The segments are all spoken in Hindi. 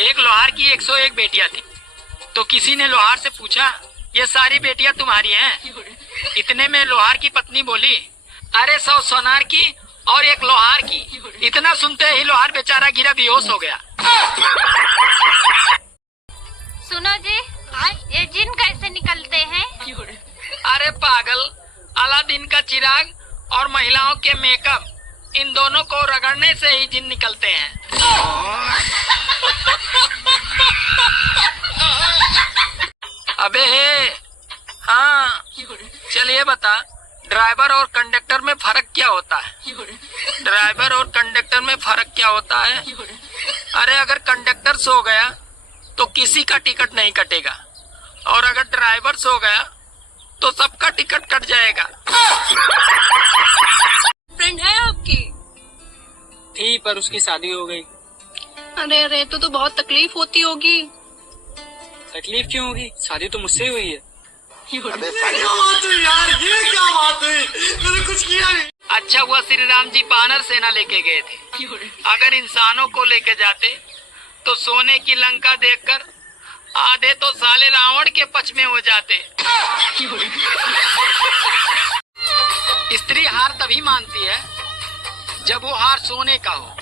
एक लोहार की 101 बेटियां थी। तो किसी ने लोहार से पूछा, ये सारी बेटियां तुम्हारी हैं? इतने में लोहार की पत्नी बोली, अरे 100 सोनार की और एक लोहार की। इतना सुनते ही लोहार बेचारा गिरा, बेहोश हो गया। सुनो जी, ये जिन कैसे निकलते हैं? अरे पागल, अलादीन का चिराग और महिलाओं के मेकअप, इन दोनों को रगड़ने से ही जिन निकलते हैं। अबे हाँ, चलिए बता, ड्राइवर और कंडक्टर में फर्क क्या होता है? ड्राइवर और कंडक्टर में फर्क क्या होता है? अरे अगर कंडक्टर सो गया तो किसी का टिकट नहीं कटेगा, और अगर ड्राइवर सो गया तो सबका टिकट कट जाएगा। फ्रेंड है आपकी? थी, पर उसकी शादी हो गई। अरे अरे, तो बहुत तकलीफ होती होगी। तकलीफ क्यों होगी? शादी तो मुझसे हुई है। अबे क्या बात हुई यार, ये क्या बात हुई? मैंने कुछ किया नहीं। अच्छा हुआ श्री राम जी वानर सेना लेके गए थे। अगर इंसानों को लेके जाते तो सोने की लंका देखकर आधे तो साले रावण के पच में हो जाते। स्त्री हार तभी मानती है जब वो हार सोने का हो।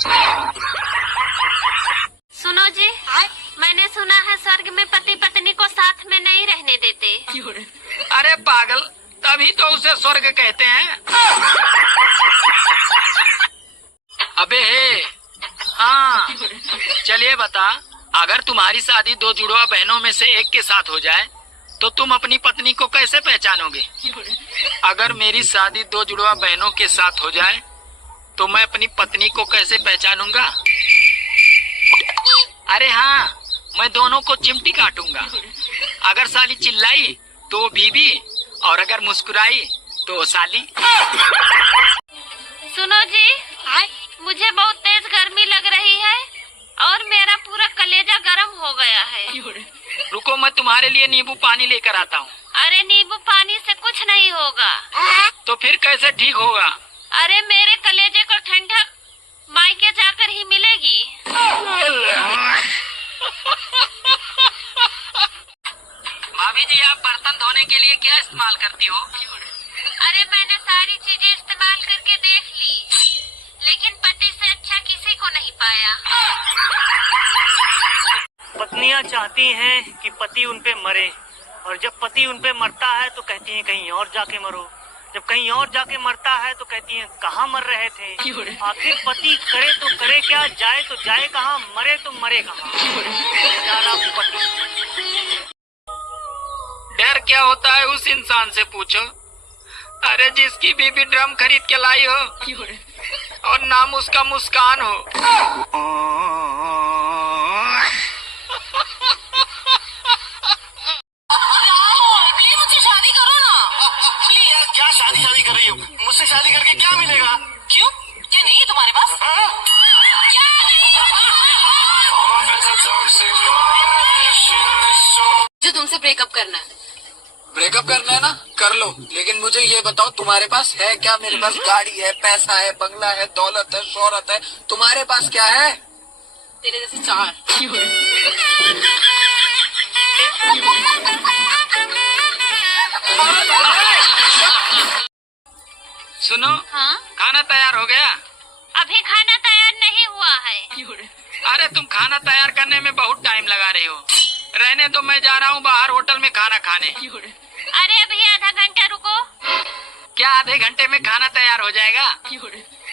सुनो जी, मैंने सुना है स्वर्ग में पति पत्नी को साथ में नहीं रहने देते। अरे पागल, तभी तो उसे स्वर्ग कहते हैं। अबे हाँ, चलिए बता, अगर तुम्हारी शादी दो जुड़वा बहनों में से एक के साथ हो जाए तो तुम अपनी पत्नी को कैसे पहचानोगे? अगर मेरी शादी दो जुड़वा बहनों के साथ हो जाए तो मैं अपनी पत्नी को कैसे पहचानूंगा? अरे हाँ, मैं दोनों को चिमटी काटूंगा। अगर साली चिल्लाई तो वो बीबी, और अगर मुस्कुराई तो साली। सुनो जी, मुझे बहुत तेज गर्मी लग रही है और मेरा पूरा कलेजा गर्म हो गया है। रुको, मैं तुम्हारे लिए नींबू पानी लेकर आता हूँ। अरे नींबू पानी से कुछ नहीं होगा। तो फिर कैसे ठीक होगा? अरे मेरे कलेजे को ठंडक मायके जाकर ही मिलेगी। भाभी जी, आप बर्तन धोने के लिए क्या इस्तेमाल करती हो? अरे मैंने सारी चीजें इस्तेमाल करके देख ली, लेकिन पति से अच्छा किसी को नहीं पाया। पत्नियां चाहती हैं कि पति उन पे मरे, और जब पति उन पे मरता है तो कहती हैं कहीं और जाके मरो। जब कहीं और जाके मरता है तो कहती हैं कहाँ मर रहे थे। आखिर पति करे तो करे क्या, जाए तो जाए कहाँ, मरे तो मरे कहाँ। बेचारा पति। डर क्या होता है उस इंसान से पूछो। अरे जिसकी बीबी ड्रम खरीद के लाई हो और नाम उसका मुस्कान हो। प्लीज मुझसे शादी करो ना। प्लीज यार, क्या शादी कर रही हो? मुझसे शादी करके क्या मिलेगा? क्यों, क्या नहीं है तुम्हारे पास? क्या जो तुमसे ब्रेकअप करना है। ब्रेकअप करना है ना, कर लो, लेकिन मुझे ये बताओ तुम्हारे पास है क्या? मेरे पास गाड़ी है, पैसा है, बंगला है, दौलत है, शोहरत है। तुम्हारे पास क्या है? तेरे जैसे चार। सुनो, हाँ? खाना तैयार हो गया? अभी खाना तैयार नहीं हुआ है। अरे तुम खाना तैयार करने में बहुत टाइम लगा रही हो। रहने तो, मैं जा रहा हूँ बाहर होटल में खाना खाने। अरे अभी आधा घंटा रुको। क्या आधे घंटे में खाना तैयार हो जाएगा?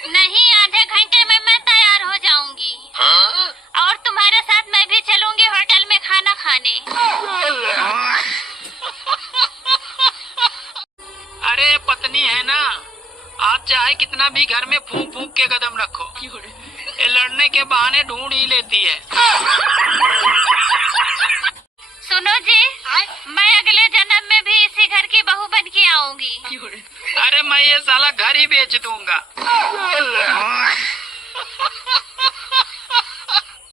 नहीं, आधे घंटे में मैं तैयार हो जाऊंगी। और तुम्हारे साथ मैं भी चलूंगी होटल में खाना खाने। अरे पत्नी है ना, आप चाहे कितना भी घर में फूंक फूंक के कदम रखो, ये लड़ने के बहाने ढूंढ ही लेती है। सुनो जी, मैं अगले जन्म में भी इसी घर की बहू बन के आऊंगी। अरे मैं ये साला घर ही बेच दूंगा।